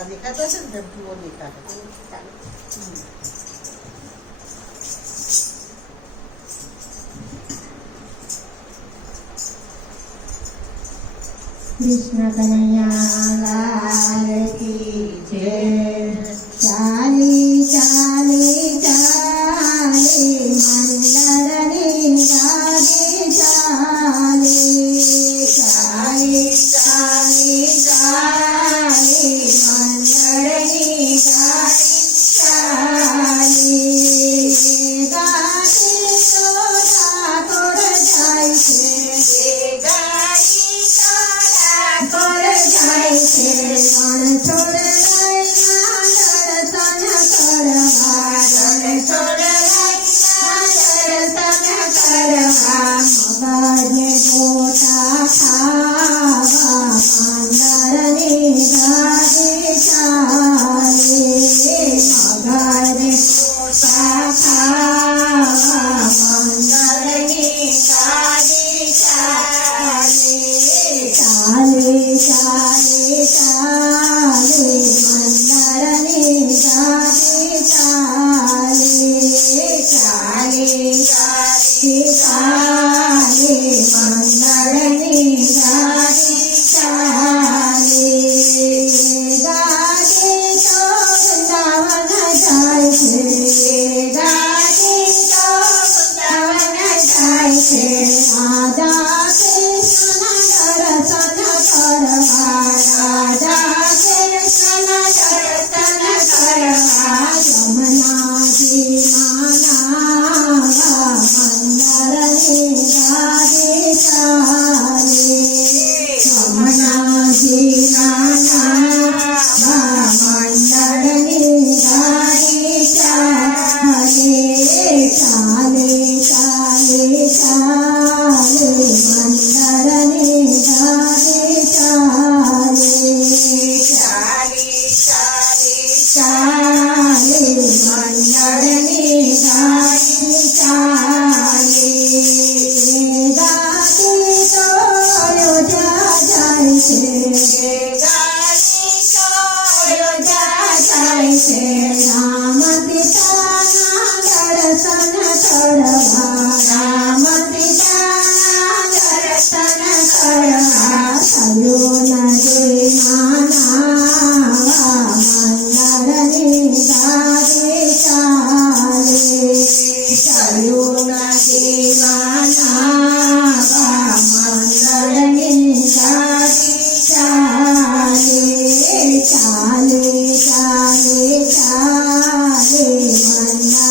આ દેખાતો છે ને ધબધુઓ દેખાતો કૃષ્ણ કનૈયા લાલ કી જય. Shining, shining, shining. Christ is our Yeah.